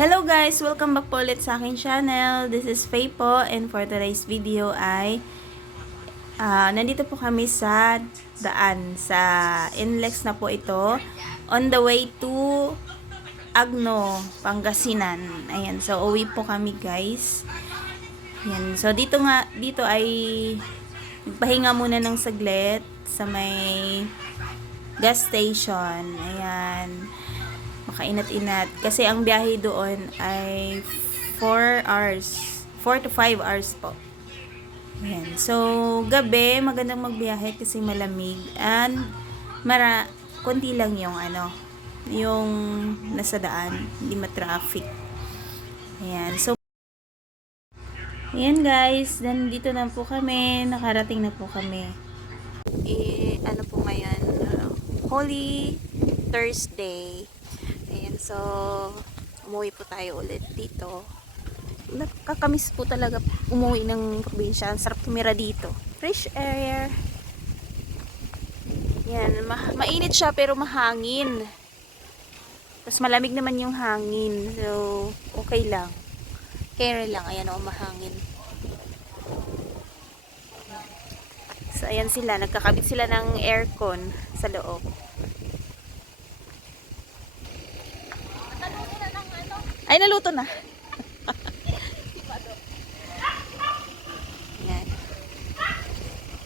Hello guys! Welcome back po ulit sa aking channel. This is Faye po, and for today's video ay nandito po kami sa daan. Sa NLEX na po ito. On the way to Agno, Pangasinan. Ayan, so uwi po kami guys. Ayan, so dito ay magpahinga muna ng saglit sa may gas station. Ayan. Makainat-inat. Kasi ang biyahe doon ay 4 hours. 4 to 5 hours po. Ayan. So, gabi, magandang magbiyahe kasi malamig. And, konti lang yung nasa daan. Hindi ma-traffic. Ayan. So, ayan guys. Nandito na po kami. Nakarating na po kami. Ano po ngayon? Holy Thursday. Ayan, so umuwi po tayo ulit dito. Nakakamiss po talaga umuwi ng probinsya. Ang sarap tumira dito. Fresh air. Ayan, mainit siya pero mahangin. Tapos malamig naman yung hangin. So, okay lang. Carry lang. Ayan o, mahangin. So, ayan sila. Nagkakabit sila ng aircon sa loob. Ay, naluto na. Yan.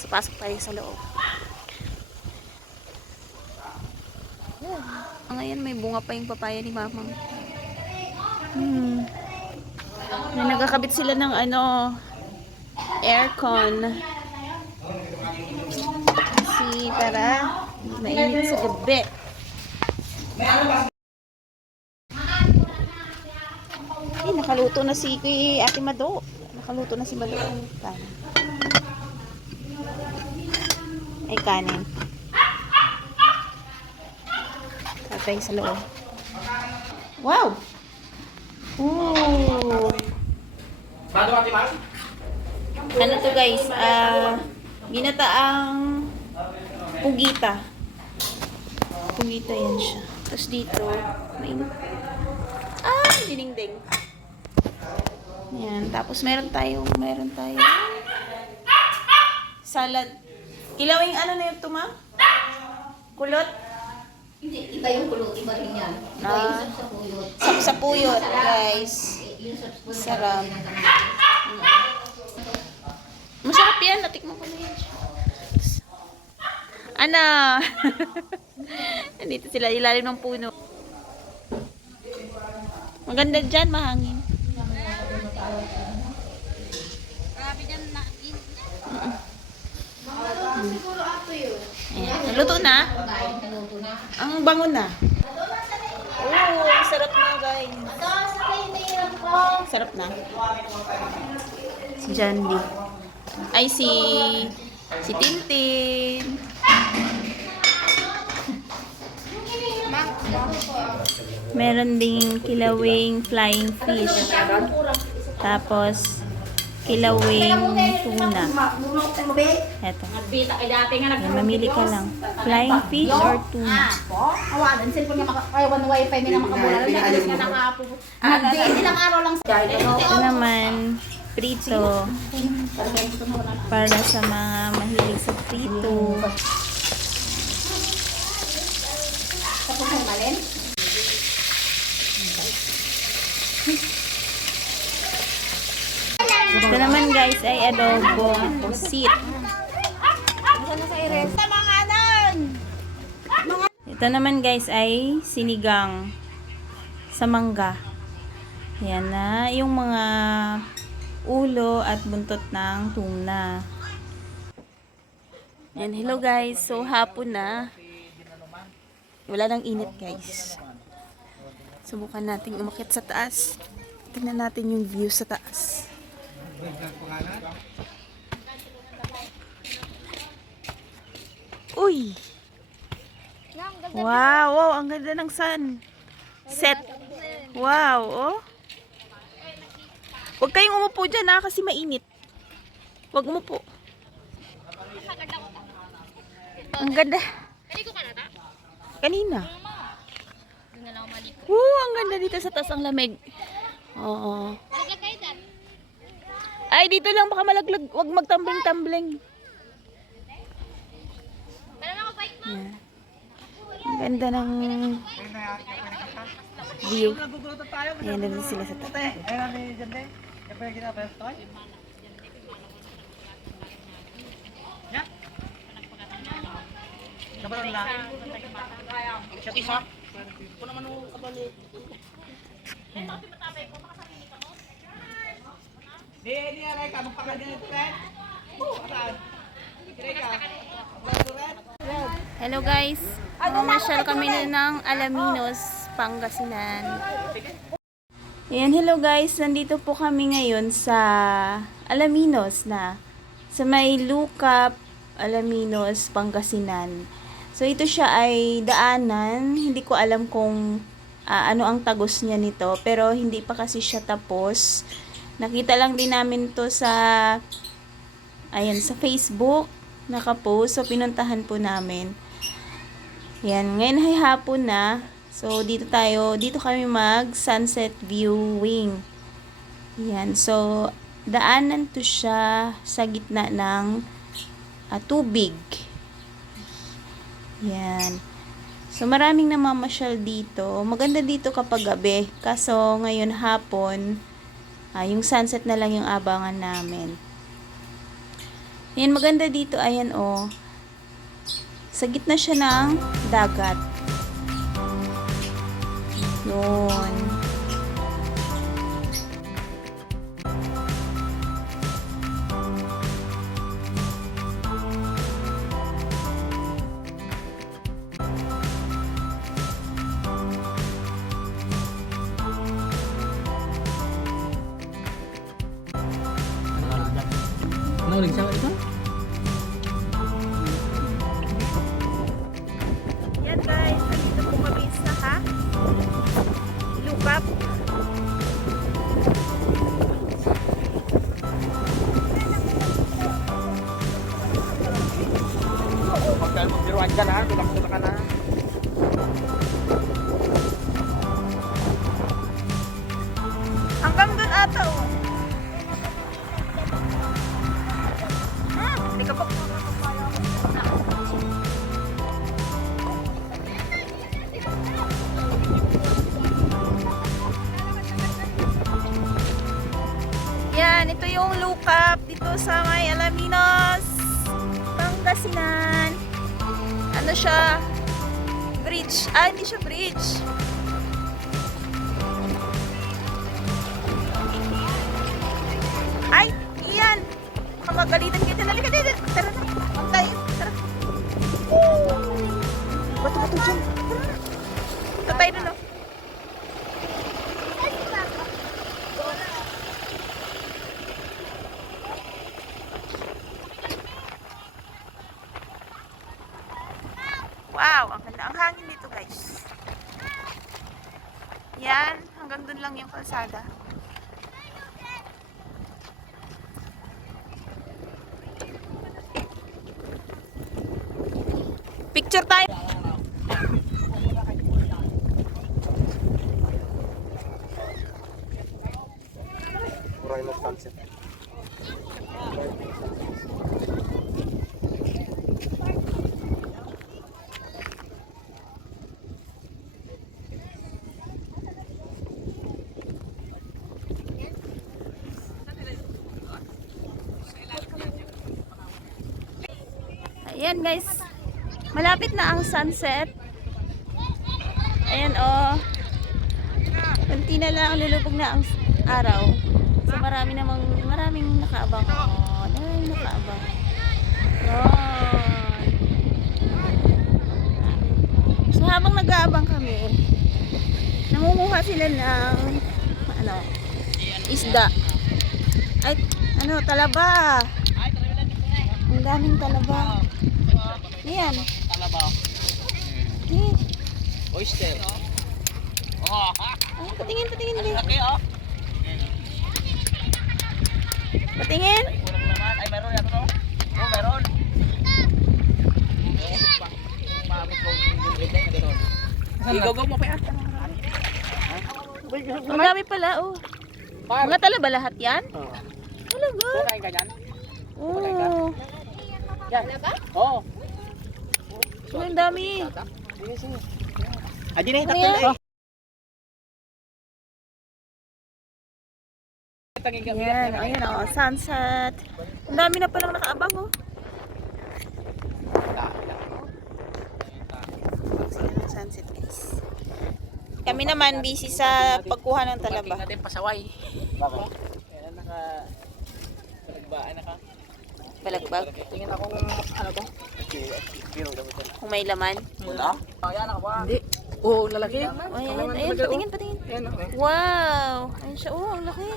So, pasok tayo sa loob. Ngayon, may bunga pa yung papaya ni Mamang. May nagkakabit sila ng aircon. Kasi para mainit sa gabi. Nakaluto na si Ate Mado. Nakaluto na si Mado. Kanin. Ay, kanin. Tatay sa loob. Wow! Ooh! Ano to guys? Ginataang pugita. Pugita yan siya. Tapos dito, mainit. Dinengdeng. Yan, tapos meron tayo salad. Kilawing ano na yun, Tuma? Kulot? Hindi, iba yung kulot, iba rin yan. Iba yung sapsapuyot. Sapsapuyot, guys. Sarap. Masarap yan, natikman ko na yan. Ana! Nandito sila, ilalim ng puno. Maganda dyan, mahangin. Grabe dyan na. Siguro ato yun. Naluto na? Ang bango na. Oh, sarap na guys. Sarap na. Si Jandy. Ay, si Tintin. Meron ding kilawing flying fish. Tapos, kilawing tuna. Eto. Yan, mamili ka lang. Flying fish or tuna. Awalan, cellphone niya makayawan ng wifi niya na makabula. Nagalis nga nakapo. Ilang araw lang sa Ito naman, prito. Para sa mga mahilig sa prito. tapos ang malin. Ito naman guys ay adobo pusit. Ito naman guys ay sinigang sa mangga. Yan na yung mga ulo at buntot ng tuna. And hello guys, so hapon na. Wala nang init guys. Subukan natin umakyat sa taas. Tingnan natin yung view sa taas. Uy! Wow, wow, ang ganda ng sun. Set. Wow, oh. Huwag kayong umupo dyan kasi mainit. Huwag umupo. Ang ganda. Kaniko ka na ta? Kanina. Doon na lang ako maliko. Ang ganda dito sa taas, ang lamig. Oo. Ay, dito lang baka malaglag. Huwag magtumbling-tumbling. Yan. Ang ganda ng view. Ayan, doon sila sa taas. Hello guys, mamasyal kami ng Alaminos, Pangasinan. Ayan, hello guys, nandito po kami ngayon sa Alaminos na sa may Lucap, Alaminos, Pangasinan. So ito siya ay daanan, hindi ko alam kung ano ang tagos niya nito, pero hindi pa kasi siya tapos. Nakita lang din namin to sa ayan, sa Facebook, nakapost, so pinuntahan po namin. Yan, ngayon ay hapon na. So dito kami mag sunset viewing. Yan, so daanan to siya sa gitna ng tubig. Yan. So maraming namamasyal dito. Maganda dito kapag gabi. Kaso ngayon hapon, yung sunset na lang yung abangan namin. Yan, maganda dito. Ayan, oh. Sa gitna siya ng dagat. Yun. Nauling siya ito? Yan guys, nandito po kami sa Lucap. Magbiruan ka na, tulak-tulak ka na. Hanggang dun ata, oh. Hindi ka pa. Yan, ito yung Lucap dito sa may Alaminos, Pangasinan. Ano siya? Bridge. Hindi siya bridge. Ay, iyan. Baka magalitan kita. Halika dito. Tara na. Huwag tayo. Tara. Bato-bato dyan. Tara na. Ito tayo dun, oh. Wow, ang ganda. Ang hangin dito, guys. Yan, hanggang dun lang yung kalsada. Picture tayo. Kuray mo sunset. Ayan guys, malapit na ang sunset. Ayan, oh. Kunti na lang, lulubog na ang araw. So maraming nakaabang. Oh, maraming nakaabang. Yun. So habang nag-aabang kami, nangunguha sila ng isda. Ay, talaba. Ang daming talaba. Ayan. Talaba. Oyster. Ay, patingin. Ang laki, oh. Patingin. Ay, kulang naman. Ay, meron yan, no? Oh, meron. Maabot ko yung gilid na yun, gano'n. Igaw mo pa yan. Ang dami pala, oh. Mga tala ba lahat yan? Oo. Talaga? Kumain ka dyan? Oo. Yan. Oo. So, ang dami. Sige, sige. Ah, di na Ano itatala yan? eh. Yan, ayan oh, sunset. Ang dami na palang nakaabang, oh. Sunset, guys. Kami naman busy sa pagkuha ng talaba. natin pasaway. Bakit? Kaya palagbaan na ka. Balagbag. Tingin ako ng ano to? Kilo daw ito. Kung may laman. Muna? Ayan ako. Hindi. Oo, lalaki. Oh, ayan, ayan, patingin, patingin. Ayan ako. Wow! Ayan siya, oh, ang laki.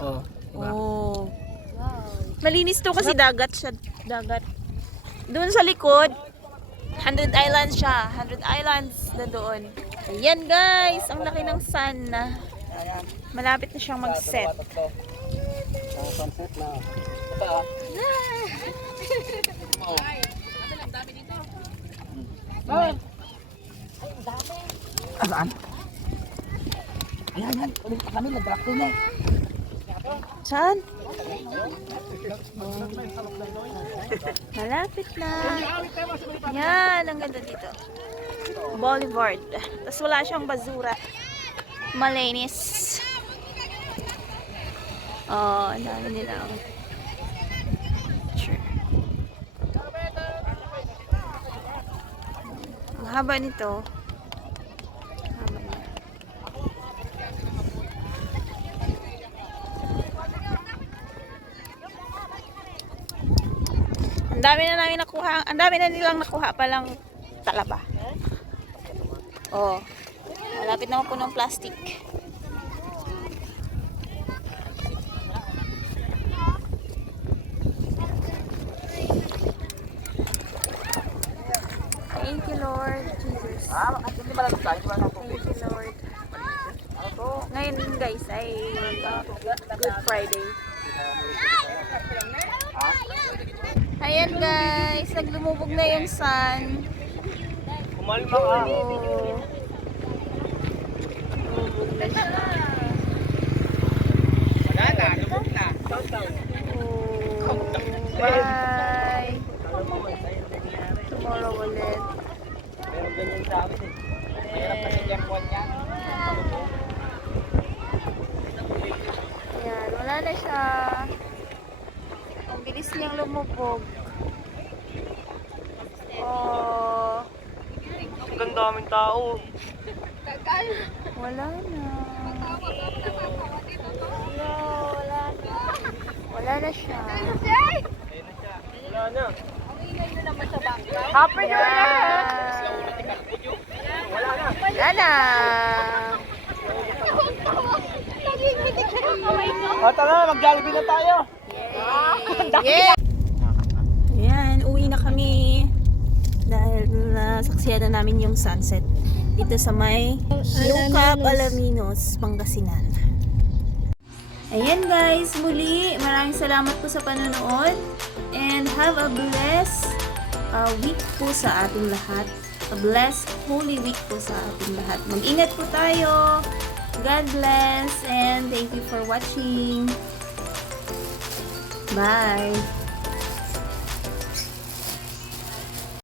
Oo. Oh. Malinis to kasi dagat siya. Dagat. Doon sa likod, 100 islands siya. 100 islands na doon. Ayan guys, ang laki ng sun na. Malapit na siyang mag-set. Sunset na. Ito Saan? Ayan, yan. Ulit pa kami, nag-drop din eh. Saan? Malapit na. Yan, ang ganda dito. Boulevard. Tapos wala siyang basura. Malinis. Oh, ang dami nila. Sure. Ang haba nito. Haba niya. Ang dami na namin nakuha. Ang dami na nilang nakuha palang talaba. Oh. Malapit naman po ng plastic. Thank you, Lord Jesus. Hindi malamig tayo. Thank you, Lord. Ngayon, guys, ay Good Friday. Ayan, guys. Naglumubog na yung sun. Kumalma ka. Oh. Lumubog na siya. Wala na, lumog na. Oh. Bye. Tomorrow ulit. Pero ganyan sa amin eh. Mahirap kasi yung buwan niya. Ayan, wala na siya. Ang bilis niyang lumubog. Oh. Ang daming tao. Wala na. Wala na. Wala na siya. Wala na. Happy New Year! Wala na. Tara, mag-Jollibee na tayo. Yeah. Ayan, uwi na kami. Dahil nasaksiyan na namin yung sunset dito sa may Lucap, Alaminos, Pangasinan. Ayan guys, muli maraming salamat po sa panonood and have a blessed week po sa ating lahat. A blessed Holy Week po sa ating lahat. Mag-ingat po tayo. God bless and thank you for watching. Bye!